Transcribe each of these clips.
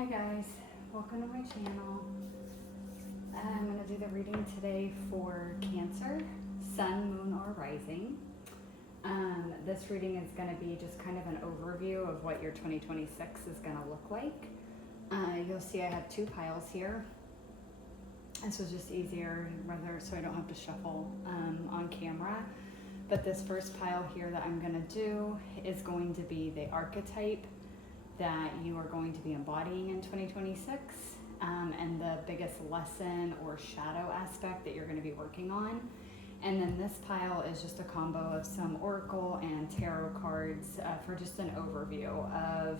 Hi guys, welcome to my channel. I'm going to do the reading today for Cancer, Sun, Moon, or Rising. This reading is going to be just kind of an overview of what your 2026 is going to look like. You'll see I have two piles here. This was just easier, so I don't have to shuffle on camera. But this first pile here that I'm going to do is going to be the archetype that you are going to be embodying in 2026, and the biggest lesson or shadow aspect that you're going to be working on. And then this pile is just a combo of some oracle and tarot cards for just an overview of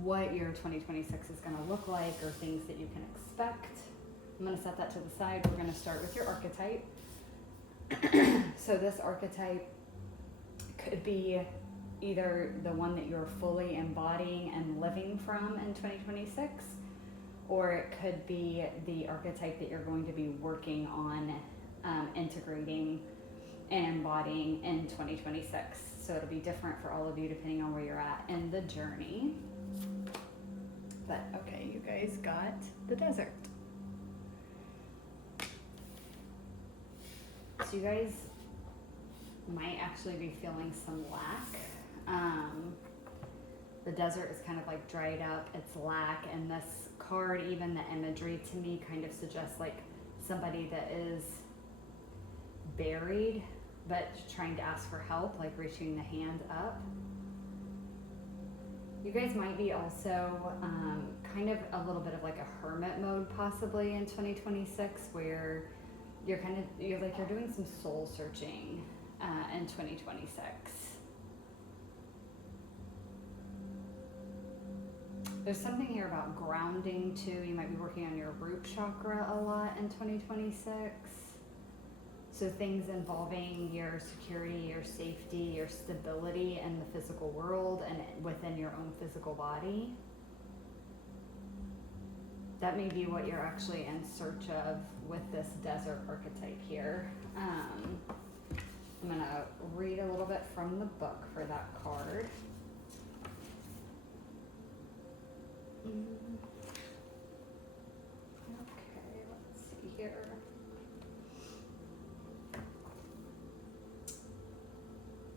what your 2026 is going to look like, or things that you can expect. I'm going to set that to the side. We're going to start with your archetype. So this archetype could be either the one that you're fully embodying and living from in 2026, or it could be the archetype that you're going to be working on integrating and embodying in 2026. So it'll be different for all of you depending on where you're at in the journey. But okay, you guys got the desert. So you guys might actually be feeling some lack. The desert is kind of like dried up, it's lack, and this card, even the imagery to me kind of suggests like somebody that is buried but trying to ask for help, like reaching the hand up. You guys might be also kind of a little bit of like a hermit mode possibly in 2026, where you're doing some soul searching in 2026. There's something here about grounding too. You might be working on your root chakra a lot in 2026. So things involving your security, your safety, your stability in the physical world and within your own physical body. That may be what you're actually in search of with this desert archetype here. I'm going to read a little bit from the book for that card. Okay, let's see here.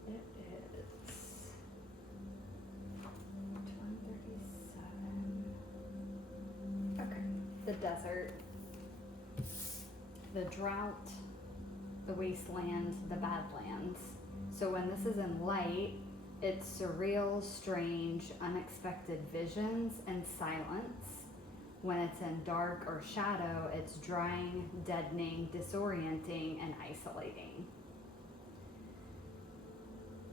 It is 137. Okay, the desert, the drought, the wasteland, the badlands. So when this is in light, it's surreal, strange, unexpected visions and silence. When it's in dark or shadow, it's drying, deadening, disorienting, and isolating.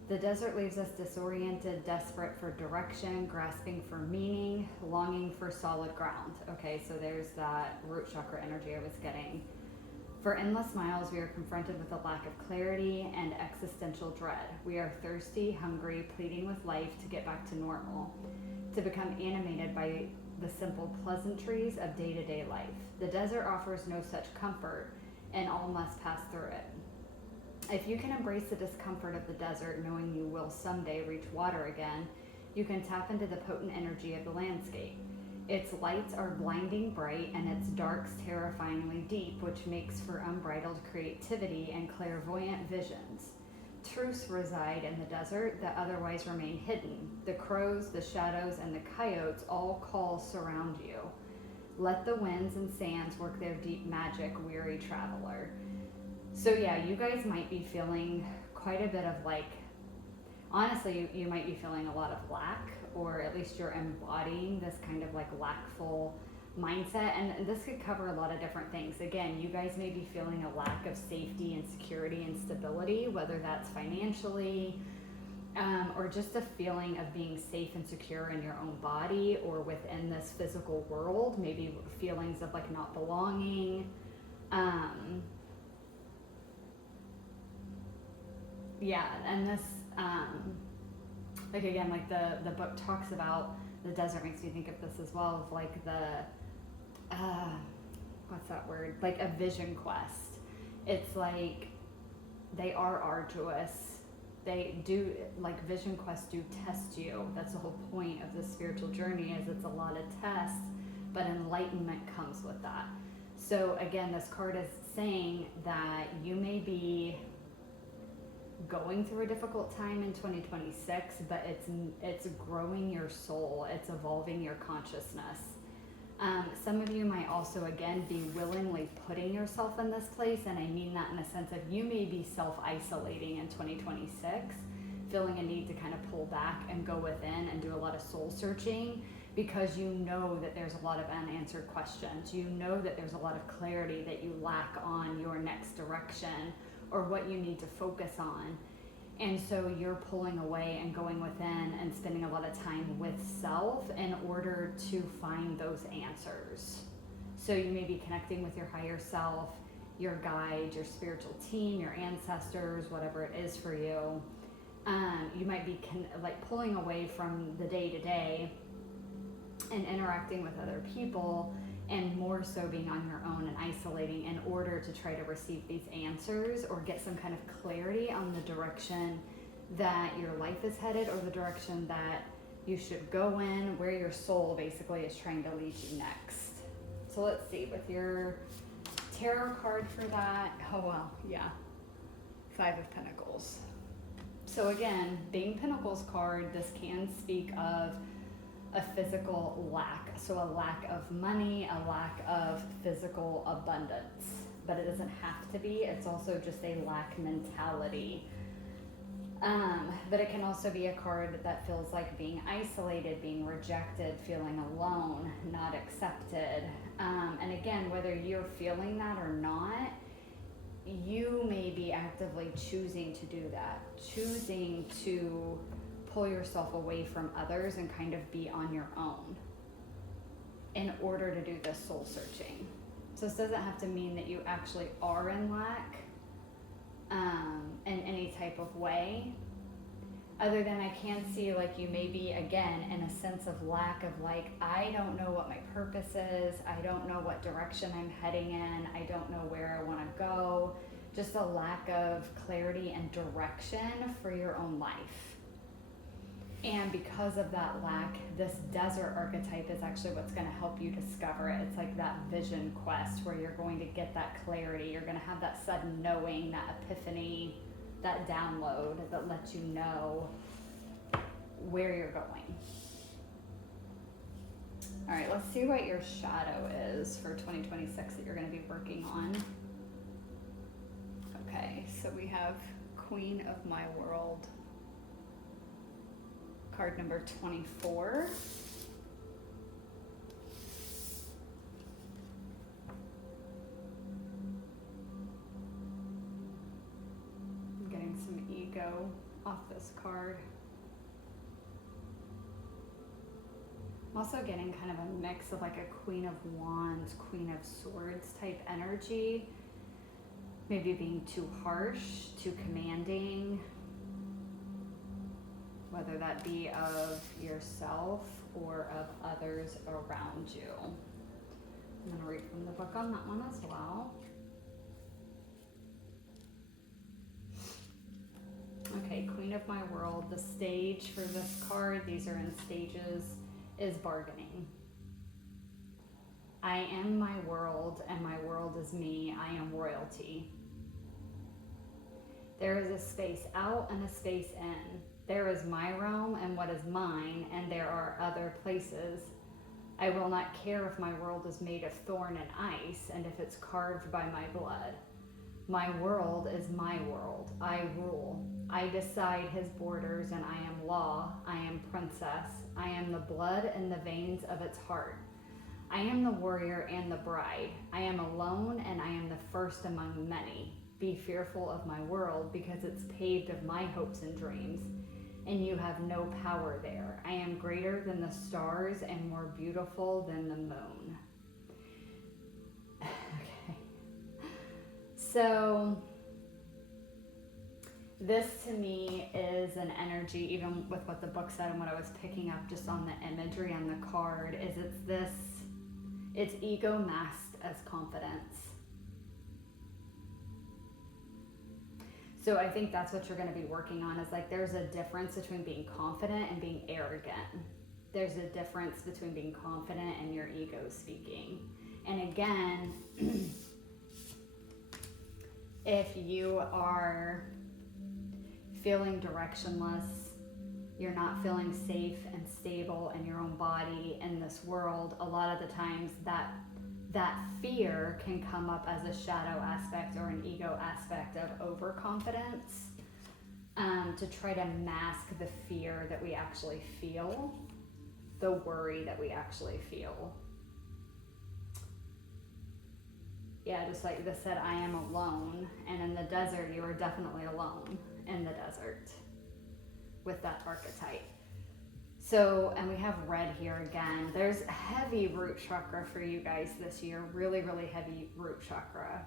The desert leaves us disoriented, desperate for direction, grasping for meaning, longing for solid ground. Okay, so there's that root chakra energy I was getting. For endless miles, we are confronted with a lack of clarity and existential dread. We are thirsty, hungry, pleading with life to get back to normal, to become animated by the simple pleasantries of day-to-day life. The desert offers no such comfort, and all must pass through it. If you can embrace the discomfort of the desert, knowing you will someday reach water again, you can tap into the potent energy of the landscape. Its lights are blinding bright and its darks terrifyingly deep, which makes for unbridled creativity and clairvoyant visions. Truths reside in the desert that otherwise remain hidden. The crows, the shadows, and the coyotes all call surround you. Let the winds and sands work their deep magic, weary traveler. So yeah, you guys might be feeling quite a bit of honestly, you might be feeling a lot of lack, or at least you're embodying this kind of like lackful mindset. And this could cover a lot of different things. Again, you guys may be feeling a lack of safety and security and stability, whether that's financially, or just a feeling of being safe and secure in your own body or within this physical world. Maybe feelings of like not belonging. Yeah, and this, again, like the book talks about the desert, makes me think of this as well, of like what's that word? Like a vision quest. It's like they are arduous. they do, like vision quests do test you. That's the whole point of the spiritual journey, is it's a lot of tests, but enlightenment comes with that. So again, this card is saying that you may be going through a difficult time in 2026, but it's growing your soul, it's evolving your consciousness. Some of you might also, again, be willingly putting yourself in this place, and I mean that in a sense of you may be self-isolating in 2026, feeling a need to kind of pull back and go within and do a lot of soul searching, because you know that there's a lot of unanswered questions. You know that there's a lot of clarity that you lack on your next direction or what you need to focus on. And so you're pulling away and going within and spending a lot of time with self in order to find those answers. So you may be connecting with your higher self, your guide, your spiritual team, your ancestors, whatever it is for you. You might be pulling away from the day-to-day and interacting with other people, and more so being on your own and isolating in order to try to receive these answers or get some kind of clarity on the direction that your life is headed, or the direction that you should go in, where your soul basically is trying to lead you next. So let's see, with your tarot card for that, oh well, yeah, 5 of Pentacles. So again, being Pentacles card, this can speak of a physical lack. So a lack of money, a lack of physical abundance. But it doesn't have to be. It's also just a lack mentality. But it can also be a card that feels like being isolated, being rejected, feeling alone, not accepted. And again, whether you're feeling that or not, you may be actively choosing to do that. Choosing to pull yourself away from others and kind of be on your own in order to do this soul searching. So this doesn't have to mean that you actually are in lack in any type of way, other than I can see like you may be, again, in a sense of lack of like, I don't know what my purpose is, I don't know what direction I'm heading in, I don't know where I want to go, just a lack of clarity and direction for your own life. And because of that lack, this desert archetype is actually what's going to help you discover it. It's like that vision quest where you're going to get that clarity. You're going to have that sudden knowing, that epiphany, that download that lets you know where you're going. All right, let's see what your shadow is for 2026 that you're going to be working on. Okay, so we have Queen of My World. Card number 24. I'm getting some ego off this card. I'm also getting kind of a mix of like a Queen of Wands, Queen of Swords type energy. Maybe being too harsh, too commanding, whether that be of yourself or of others around you. I'm going to read from the book on that one as well. Okay, Queen of My World. The stage for this card, these are in stages, is bargaining. I am my world, and my world is me. I am royalty. There is a space out and a space in. There is my realm and what is mine, and there are other places. I will not care if my world is made of thorn and ice, and if it's carved by my blood. My world is my world. I rule. I decide his borders, and I am law. I am princess. I am the blood in the veins of its heart. I am the warrior and the bride. I am alone, and I am the first among many. Be fearful of my world, because it's paved of my hopes and dreams, and you have no power there. I am greater than the stars and more beautiful than the moon. Okay. So this to me is an energy, even with what the book said and what I was picking up just on the imagery on the card, is it's ego masked as confidence. So I think that's what you're going to be working on, is like there's a difference between being confident and being arrogant. There's a difference between being confident and your ego speaking. And again, if you are feeling directionless, you're not feeling safe and stable in your own body in this world, a lot of the times that fear can come up as a shadow aspect or an ego aspect of overconfidence, to try to mask the fear that we actually feel, the worry that we actually feel. Yeah, just like this said, I am alone. And in the desert, you are definitely alone in the desert with that archetype. So, and we have red here again. There's heavy root chakra for you guys this year. Really, really heavy root chakra.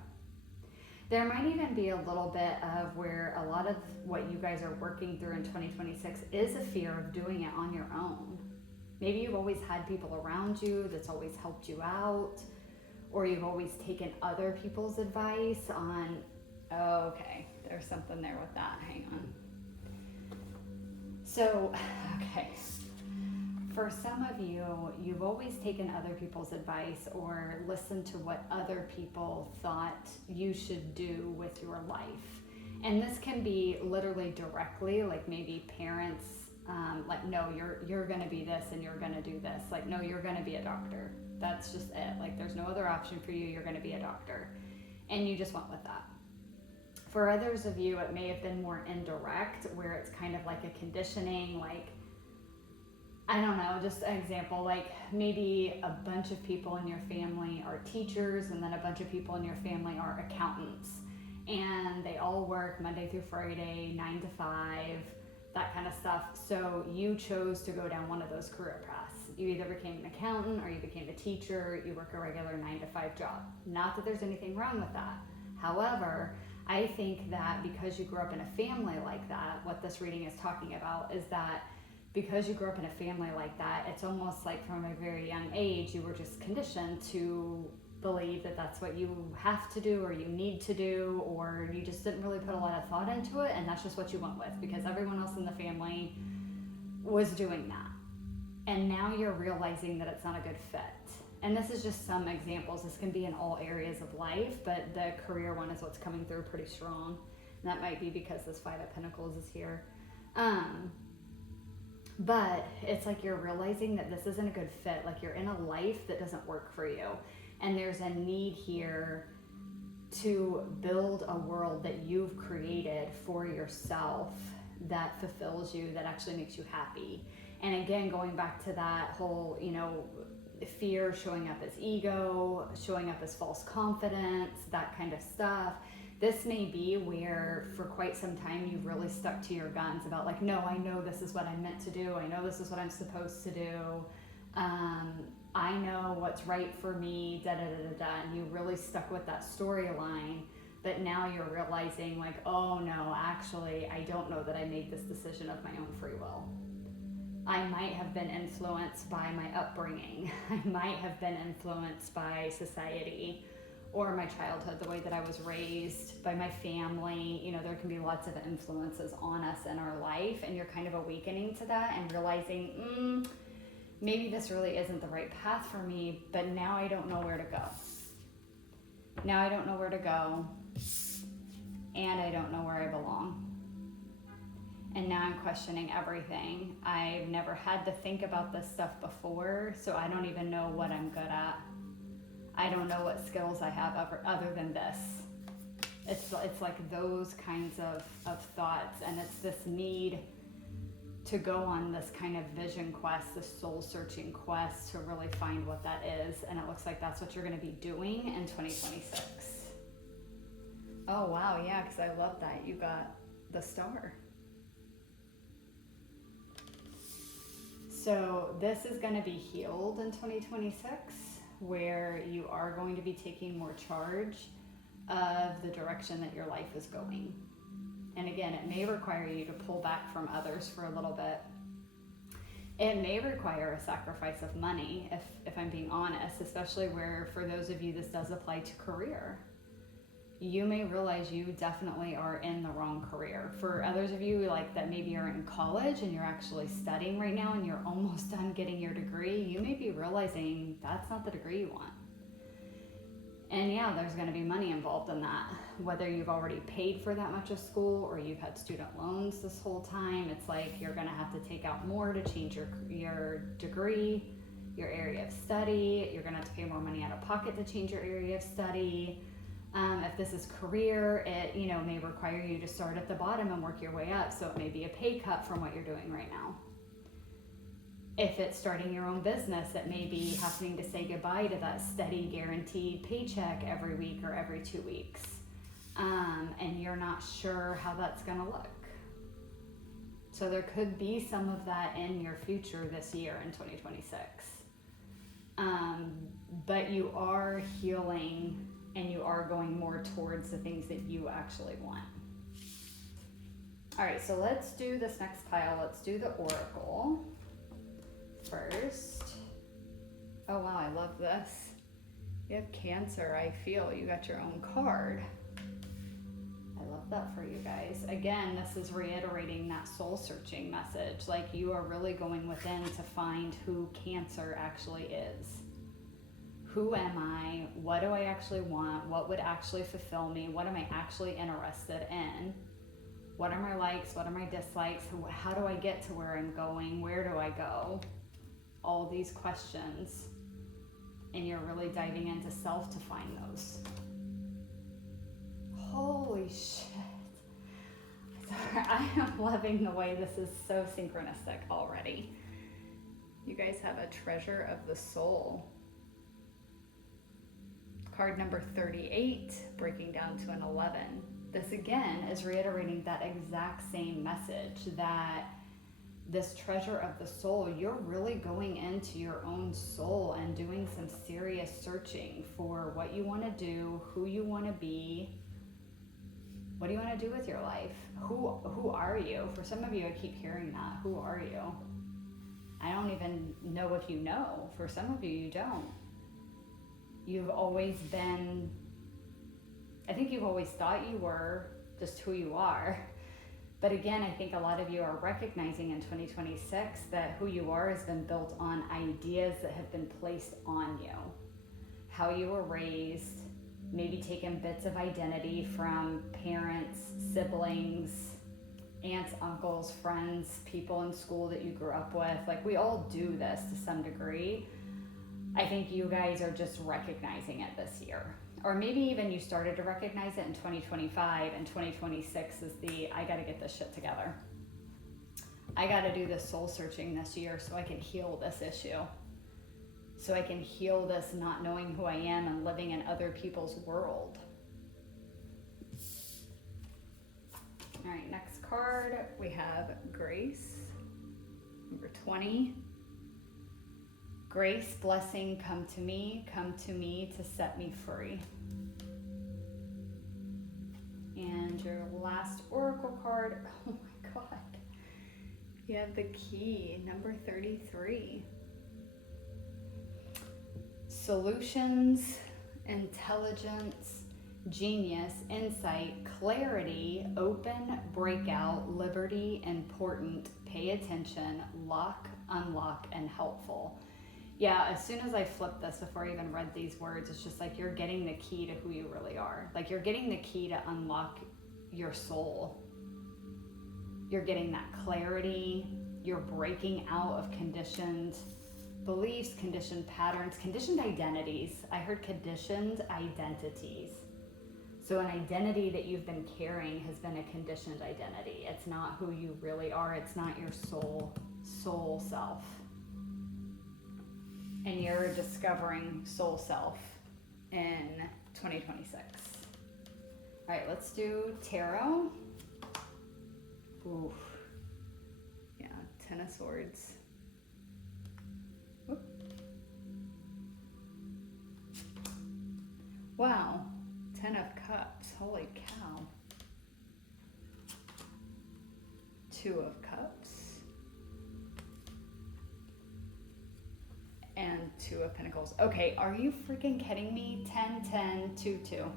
There might even be a little bit of where a lot of what you guys are working through in 2026 is a fear of doing it on your own. Maybe you've always had people around you that's always helped you out, or you've always taken other people's advice on, oh, okay, there's something there with that, hang on. So, okay, for some of you, you've always taken other people's advice or listened to what other people thought you should do with your life. And this can be literally directly, like maybe parents, like, no, you're gonna be this and you're gonna do this. Like, no, you're gonna be a doctor. That's just it. Like, there's no other option for you. You're gonna be a doctor. And you just went with that. For others of you, it may have been more indirect, where it's kind of like a conditioning, like, I don't know, just an example, like maybe a bunch of people in your family are teachers, and then a bunch of people in your family are accountants. And they all work Monday through Friday, 9 to 5, that kind of stuff. So you chose to go down one of those career paths. You either became an accountant or you became a teacher, you work a regular 9 to 5 job. Not that there's anything wrong with that. However, I think that because you grew up in a family like that, what this reading is talking about is that because you grew up in a family like that, it's almost like from a very young age, you were just conditioned to believe that that's what you have to do or you need to do, or you just didn't really put a lot of thought into it, and that's just what you went with because everyone else in the family was doing that. And now you're realizing that it's not a good fit. And this is just some examples. This can be in all areas of life, but the career one is what's coming through pretty strong. And that might be because this 5 of Pentacles is here. But it's like you're realizing that this isn't a good fit. Like you're in a life that doesn't work for you. And there's a need here to build a world that you've created for yourself that fulfills you, that actually makes you happy. And again, going back to that whole, fear showing up as ego, showing up as false confidence, that kind of stuff. This may be where for quite some time you've really stuck to your guns about like, no, I know this is what I'm meant to do. I know this is what I'm supposed to do. I know what's right for me, and you really stuck with that storyline. But now you're realizing like, oh no, actually, I don't know that I made this decision of my own free will. I might have been influenced by my upbringing. I might have been influenced by society or my childhood, the way that I was raised, by my family. There can be lots of influences on us in our life, and you're kind of awakening to that and realizing, maybe this really isn't the right path for me, but now I don't know where to go. Now I don't know where to go, and I don't know where I belong. And now I'm questioning everything. I've never had to think about this stuff before, so I don't even know what I'm good at. I don't know what skills I have other than this. It's like those kinds of thoughts, and it's this need to go on this kind of vision quest, this soul-searching quest to really find what that is, and it looks like that's what you're going to be doing in 2026. Oh, wow, yeah, because I love that. You got the star. So this is going to be healed in 2026, where you are going to be taking more charge of the direction that your life is going. And again, it may require you to pull back from others for a little bit. It may require a sacrifice of money, if I'm being honest, especially where for those of you this does apply to career. you may realize you definitely are in the wrong career. For others of you like that maybe you're in college and you're actually studying right now and you're almost done getting your degree, you may be realizing that's not the degree you want. And yeah, there's going to be money involved in that. Whether you've already paid for that much of school or you've had student loans this whole time, it's like you're going to have to take out more to change your degree, your area of study. You're going to have to pay more money out of pocket to change your area of study. If this is career, it may require you to start at the bottom and work your way up. So it may be a pay cut from what you're doing right now. If it's starting your own business, it may be having to say goodbye to that steady guaranteed paycheck every week or every 2 weeks. And you're not sure how that's going to look. So there could be some of that in your future this year in 2026. But you are healing and you are going more towards the things that you actually want. All right, so let's do this next pile. Let's do the oracle first. Oh wow, I love this. You have Cancer, I feel. You got your own card. I love that for you guys. Again, this is reiterating that soul searching message. Like you are really going within to find who Cancer actually is. Who am I? What do I actually want? What would actually fulfill me? What am I actually interested in? What are my likes? What are my dislikes? How do I get to where I'm going? Where do I go? All these questions. And you're really diving into self to find those. Holy shit. Sorry, I am loving the way this is so synchronistic already. You guys have a treasure of the soul. Card number 38, breaking down to an 11. This again is reiterating that exact same message, that this treasure of the soul, you're really going into your own soul and doing some serious searching for what you want to do, who you want to be, what do you want to do with your life? Who are you? For some of you, I keep hearing that. Who are you? I don't even know if you know. For some of you, you don't. You've always been, I think you've always thought you were just who you are. But again, I think a lot of you are recognizing in 2026 that who you are has been built on ideas that have been placed on you. How you were raised, maybe taken bits of identity from parents, siblings, aunts, uncles, friends, people in school that you grew up with. Like we all do this to some degree. I think you guys are just recognizing it this year. Or maybe even you started to recognize it in 2025 and 2026 is I gotta get this shit together. I gotta do this soul searching this year so I can heal this issue. So I can heal this not knowing who I am and living in other people's world. All right, next card, we have Grace, number 20. Grace, blessing, come to me to set me free. And your last oracle card, oh my God. You have the key, number 33. Solutions, intelligence, genius, insight, clarity, open, breakout, liberty, important, pay attention, lock, unlock, and helpful. Yeah, as soon as I flipped this, before I even read these words, it's just like you're getting the key to who you really are. Like you're getting the key to unlock your soul. You're getting that clarity. You're breaking out of conditioned beliefs, conditioned patterns, conditioned identities. I heard conditioned identities. So an identity that you've been carrying has been a conditioned identity. It's not who you really are. It's not your soul self. And you're discovering soul self in 2026. All right, let's do tarot. Oof. Yeah, 10 of Swords. Whoop. Wow, 10 of Cups. Holy cow. 2 of Cups. And 2 of Pentacles. Okay, are you freaking kidding me? 10, 10, 2, 2.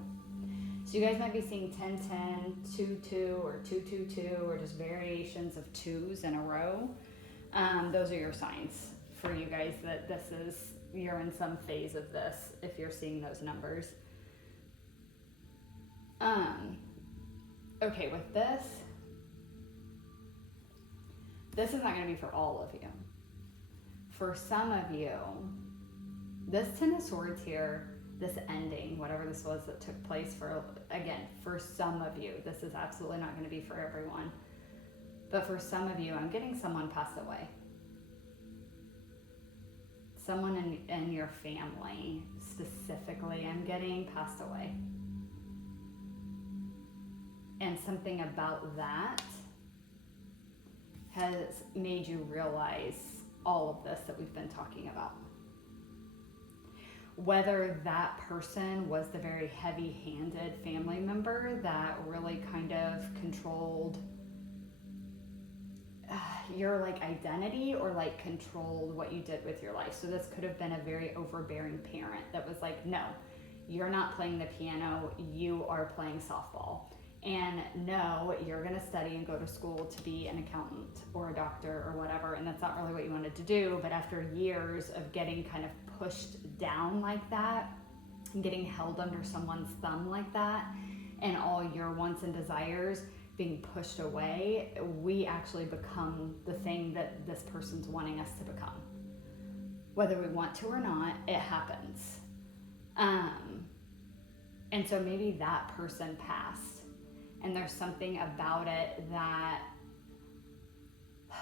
So So you guys might be seeing 10, 10, 2, 2, or 2, 2, 2, or just variations of twos in a row. Those are your signs for you guys that you're in some phase of this if you're seeing those numbers. Okay, with this is not going to be for all of you. For some of you, this Ten of Swords here, this ending, whatever this was that took place for some of you, this is absolutely not going to be for everyone. But for some of you, I'm getting someone passed away. Someone in your family, specifically, I'm getting passed away. And something about that has made you realize all of this that we've been talking about. Whether that person was the very heavy-handed family member that really kind of controlled your like identity or like controlled what you did with your life. So this could have been a very overbearing parent that was like, no, you're not playing the piano, you are playing softball. And no, you're going to study and go to school to be an accountant or a doctor or whatever. And that's not really what you wanted to do. But after years of getting kind of pushed down like that, and getting held under someone's thumb like that, and all your wants and desires being pushed away, we actually become the thing that this person's wanting us to become. Whether we want to or not, it happens. And so maybe that person passed. And there's something about it that,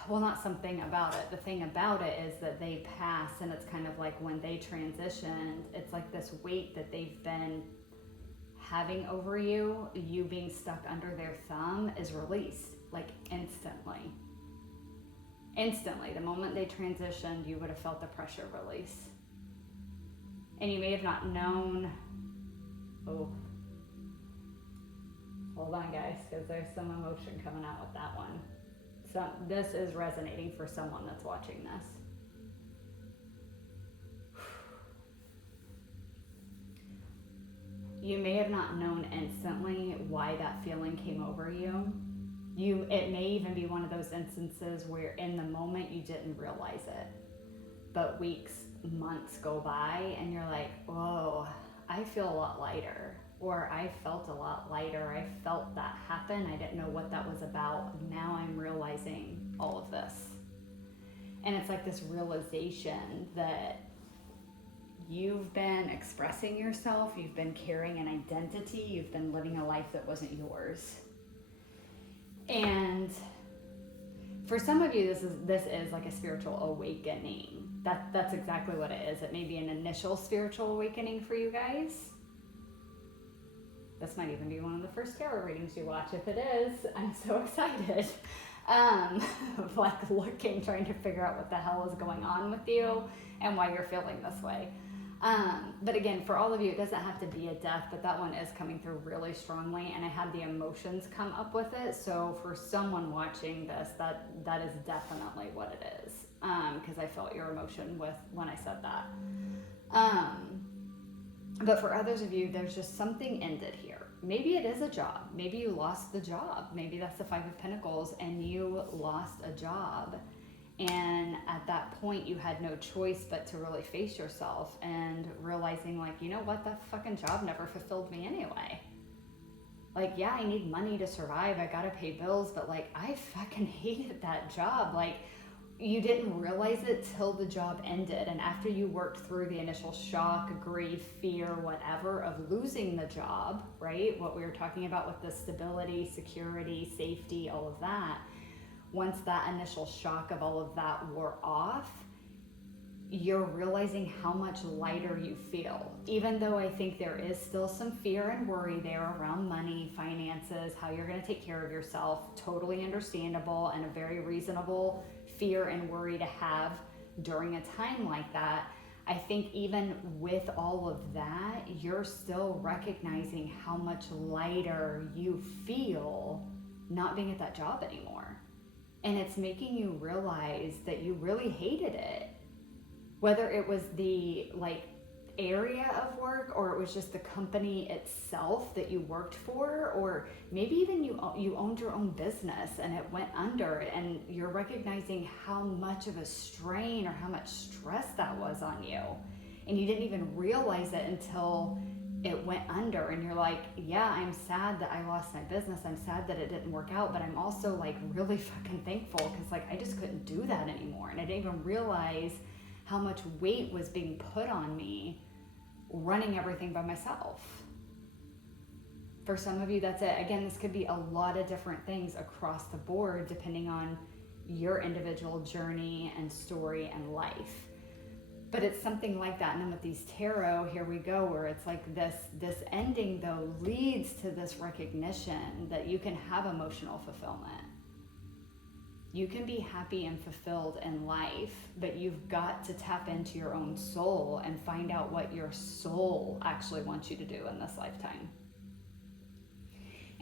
well, not something about it. The thing about it is that they pass, and it's kind of like when they transitioned, it's like this weight that they've been having over you, you being stuck under their thumb, is released, like instantly. Instantly. The moment they transitioned, you would have felt the pressure release. And you may have not known, hold on guys, because there's some emotion coming out with that one. So this is resonating for someone that's watching this. You may have not known instantly why that feeling came over you. It may even be one of those instances where in the moment you didn't realize it. But weeks, months go by and you're like, whoa, I feel a lot lighter. Or I felt a lot lighter. I felt that happen. I didn't know what that was about. Now I'm realizing all of this. And it's like this realization that you've been expressing yourself, you've been carrying an identity, you've been living a life that wasn't yours. And for some of you, this is like a spiritual awakening. That's exactly what it is. It may be an initial spiritual awakening for you guys. This might even be one of the first tarot readings you watch. If it is, I'm so excited. Like looking, trying to figure out what the hell is going on with you and why you're feeling this way. But again, for all of you, it doesn't have to be a death, but that one is coming through really strongly, and I had the emotions come up with it. So for someone watching this, that is definitely what it is, because I felt your emotion when I said that. But for others of you, there's just something ended here. Maybe it is a job. Maybe you lost the job. Maybe that's the Five of Pentacles and you lost a job. And at that point, you had no choice but to really face yourself and realizing like, you know what, that fucking job never fulfilled me anyway. Like, yeah, I need money to survive. I gotta pay bills, but like, I fucking hated that job. Like, you didn't realize it till the job ended. And after you worked through the initial shock, grief, fear, whatever of losing the job, right? What we were talking about with the stability, security, safety, all of that. Once that initial shock of all of that wore off, you're realizing how much lighter you feel. Even though I think there is still some fear and worry there around money, finances, how you're gonna take care of yourself, totally understandable and a very reasonable fear and worry to have during a time like that. I think even with all of that, you're still recognizing how much lighter you feel not being at that job anymore. And it's making you realize that you really hated it. Whether it was the like area of work, or it was just the company itself that you worked for, or maybe even you owned your own business and it went under, and you're recognizing how much of a strain or how much stress that was on you, and you didn't even realize it until it went under, and you're like, yeah, I'm sad that I lost my business, I'm sad that it didn't work out, but I'm also like really fucking thankful because like I just couldn't do that anymore, and I didn't even realize how much weight was being put on me running everything by myself. For some of you, that's it. Again, this could be a lot of different things across the board depending on your individual journey and story and life. But it's something like that. And then with these tarot, here we go, where it's like this ending though leads to this recognition that you can have emotional fulfillment. You can be happy and fulfilled in life, but you've got to tap into your own soul and find out what your soul actually wants you to do in this lifetime.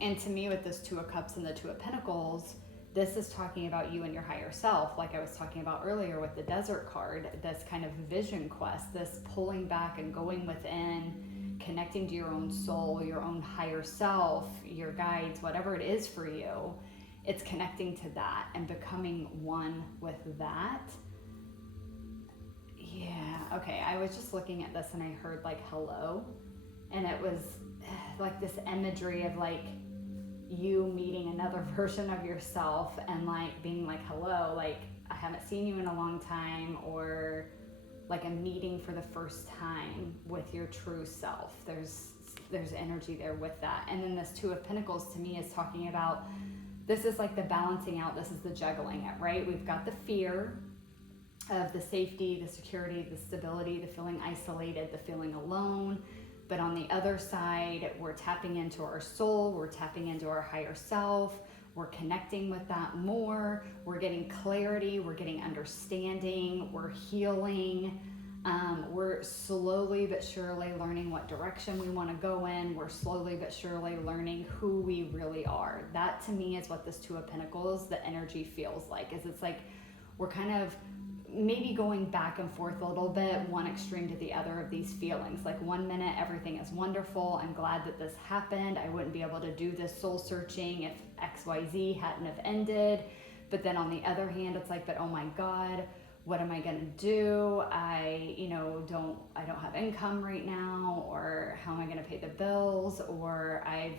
And to me, with this Two of Cups and the Two of Pentacles, this is talking about you and your higher self, like I was talking about earlier with the Desert card, this kind of vision quest, this pulling back and going within, connecting to your own soul, your own higher self, your guides, whatever it is for you. It's connecting to that and becoming one with that. Yeah, okay, I was just looking at this and I heard like hello, and it was like this imagery of like you meeting another version of yourself and like being like hello, like I haven't seen you in a long time, or like a meeting for the first time with your true self. There's energy there with that. And then this Two of Pentacles to me is talking about, this is like the balancing out, this is the juggling it, right? We've got the fear of the safety, the security, the stability, the feeling isolated, the feeling alone. But on the other side, we're tapping into our soul, we're tapping into our higher self, we're connecting with that more, we're getting clarity, we're getting understanding, we're healing. We're slowly but surely learning what direction we want to go in. We're slowly but surely learning who we really are. That to me is what this Two of Pentacles, the energy feels like, is it's like we're kind of maybe going back and forth a little bit, one extreme to the other of these feelings. Like 1 minute, everything is wonderful. I'm glad that this happened. I wouldn't be able to do this soul searching if XYZ hadn't have ended. But then on the other hand, it's like, but oh my God, what am I gonna do? I don't have income right now, or how am I gonna pay the bills? Or I've,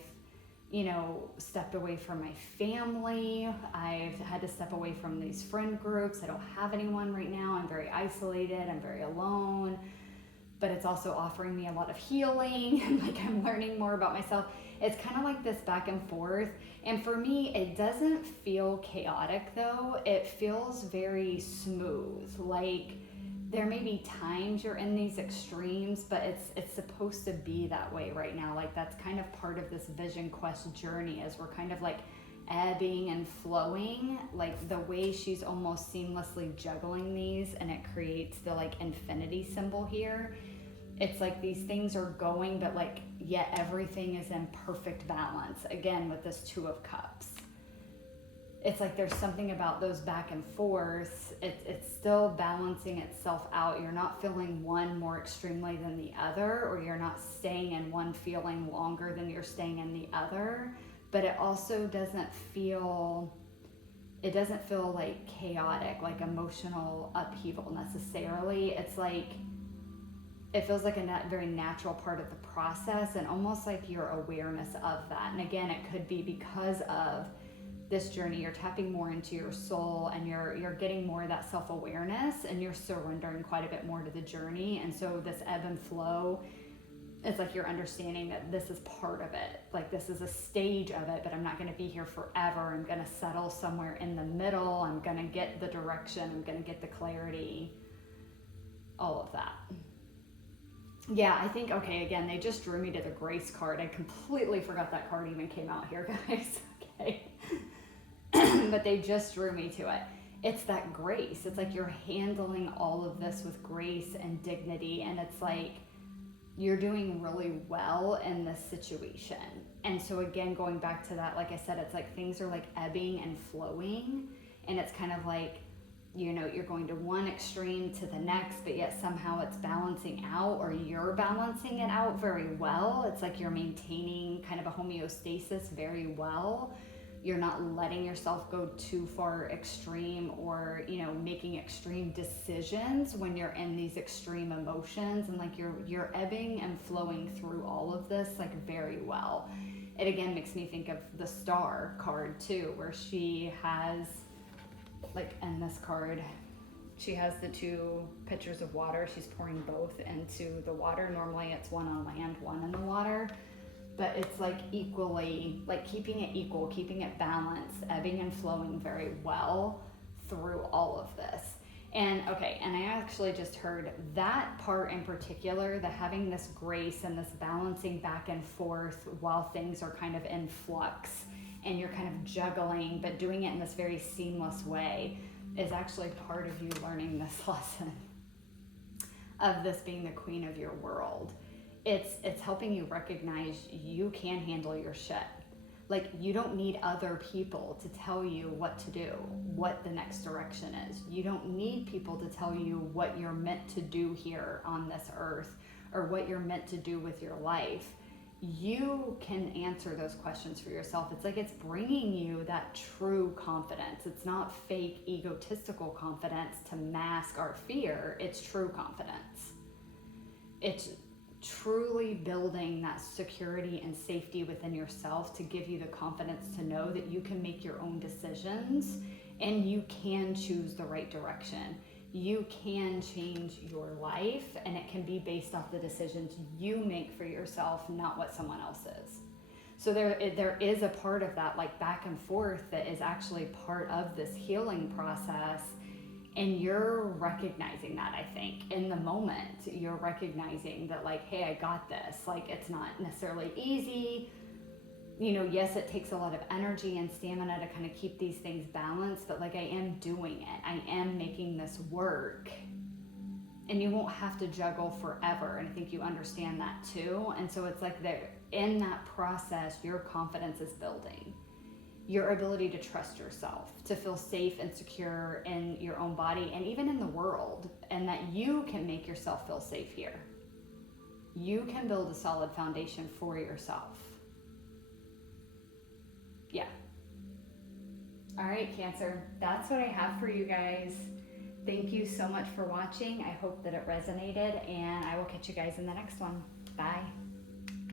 stepped away from my family. I've had to step away from these friend groups. I don't have anyone right now. I'm very isolated. I'm very alone. But it's also offering me a lot of healing, and like I'm learning more about myself. It's kind of like this back and forth. And for me, it doesn't feel chaotic though. It feels very smooth. Like there may be times you're in these extremes, but it's supposed to be that way right now. Like that's kind of part of this vision quest journey, as we're kind of like ebbing and flowing, like the way she's almost seamlessly juggling these, and it creates the like infinity symbol here. It's like these things are going, but like yet everything is in perfect balance. Again, with this Two of Cups, it's like there's something about those back and forth. It's still balancing itself out. You're not feeling one more extremely than the other, or you're not staying in one feeling longer than you're staying in the other. But it also doesn't feel like chaotic, like emotional upheaval necessarily. It's like it feels like a very natural part of the process, and almost like your awareness of that. And again, it could be because of this journey, you're tapping more into your soul, and you're getting more of that self-awareness, and you're surrendering quite a bit more to the journey. And so this ebb and flow, it's like you're understanding that this is part of it. Like this is a stage of it, but I'm not going to be here forever. I'm going to settle somewhere in the middle. I'm going to get the direction. I'm going to get the clarity, all of that. Yeah, I think, okay, again, they just drew me to the Grace card. I completely forgot that card even came out here, guys. Okay. But they just drew me to it. It's that grace. It's like you're handling all of this with grace and dignity, and it's like you're doing really well in this situation. And so again, going back to that, like I said, it's like things are like ebbing and flowing, and it's kind of like you know, you're going to one extreme to the next, but yet somehow it's balancing out, or you're balancing it out very well. It's like you're maintaining kind of a homeostasis very well. You're not letting yourself go too far extreme, or, you know, making extreme decisions when you're in these extreme emotions, and like you're ebbing and flowing through all of this like very well. It again makes me think of the Star card too, where she has, like in this card, she has the two pitchers of water. She's pouring both into the water. Normally it's one on land, one in the water, but it's like equally, like keeping it equal, keeping it balanced, ebbing and flowing very well through all of this. And okay, and I actually just heard that part in particular, the having this grace and this balancing back and forth while things are kind of in flux, and you're kind of juggling, but doing it in this very seamless way, is actually part of you learning this lesson of this being the queen of your world. It's helping you recognize you can handle your shit. Like, you don't need other people to tell you what to do, what the next direction is. You don't need people to tell you what you're meant to do here on this earth, or what you're meant to do with your life. You can answer those questions for yourself. It's like it's bringing you that true confidence. It's not fake egotistical confidence to mask our fear. It's true confidence. It's truly building that security and safety within yourself to give you the confidence to know that you can make your own decisions, and you can choose the right direction. You can change your life, and it can be based off the decisions you make for yourself, not what someone else is. So there is a part of that, like back and forth, that is actually part of this healing process. And you're recognizing that, I think, in the moment. You're recognizing that, like, hey, I got this. Like, it's not necessarily easy. You know, yes, it takes a lot of energy and stamina to kind of keep these things balanced, but like, I am doing it. I am making this work. And you won't have to juggle forever. And I think you understand that too. And so it's like that in that process, your confidence is building. Your ability to trust yourself, to feel safe and secure in your own body and even in the world, and that you can make yourself feel safe here. You can build a solid foundation for yourself. Yeah. All right, Cancer, that's what I have for you guys. Thank you so much for watching. I hope that it resonated, and I will catch you guys in the next one. Bye.